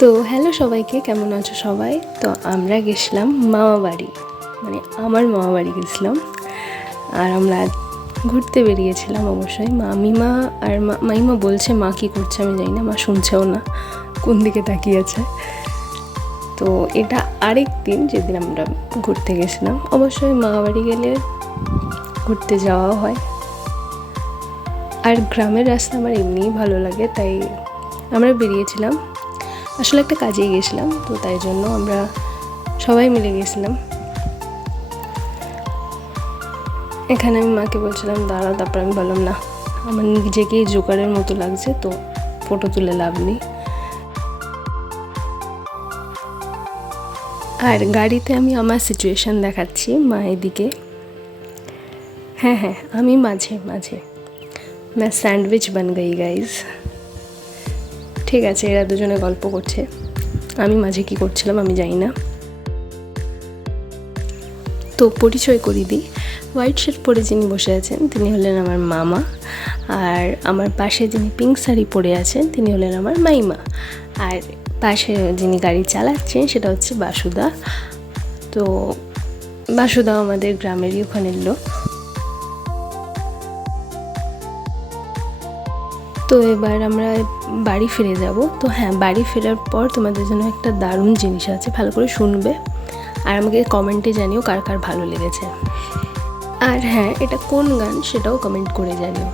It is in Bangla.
তো হ্যালো সবাইকে, কেমন আছো সবাই? তো আমরা গেছিলাম মামা বাড়ি, মানে আমার মামা বাড়ি গেছিলাম। আর আমরা ঘুরতে বেরিয়েছিলাম অবশ্যই। মামিমা আর মাইমা বলছে, মা কী করছে আমি জানি না, মা শুনছেও না, কোন দিকে তাকিয়ে আছে। তো এটা আরেক দিন যেদিন আমরা ঘুরতে গেছিলাম। অবশ্যই মামা বাড়ি গেলে ঘুরতে যাওয়াও হয়, আর গ্রামের রাস্তা আমার এমনিই ভালো লাগে, তাই আমরা বেরিয়েছিলাম। আসলে একটা কাজে গেছিলাম, তো তাই জন্য আমরা সবাই মিলে গেছিলাম। এখানে আমি মাকে বলছিলাম দাঁড়াও, তারপর আমি বললাম না, আমার নিজেকেই জোকারের মতো লাগছে, তো ফটো তুলে লাভ নেই। আর গাড়িতে আমি আমার সিচুয়েশান দেখাচ্ছি মা এদিকে। হ্যাঁ, আমি মাঝে মাঝে স্যান্ডউইচ বান গই গাইজ। ঠিক আছে, এরা দুজনে গল্প করছে, আমি মাঝে কি করছিলাম আমি জানি না। তো পরিচয় করিয়ে দিই, হোয়াইট শার্ট পরে যিনি বসে আছেন তিনি হলেন আমার মামা, আর আমার পাশে যিনি পিঙ্ক শাড়ি পরে আছেন তিনি হলেন আমার মাইমা, আর পাশে যিনি গাড়ি চালাচ্ছেন সেটা হচ্ছে বাসুদা। তো বাসুদাও আমাদের গ্রামেরই ওখানের লোক। তো এবার আমরা বাড়ি ফিরে যাব। তো হ্যাঁ, বাড়ি ফেরার পর তোমাদের জন্য একটা দারুণ জিনিস আছে, ভালো করে শুনবে আর আমাকে কমেন্টে জানিও কার কার ভালো লেগেছে। আর হ্যাঁ, এটা কোন গান সেটাও কমেন্ট করে জানিও।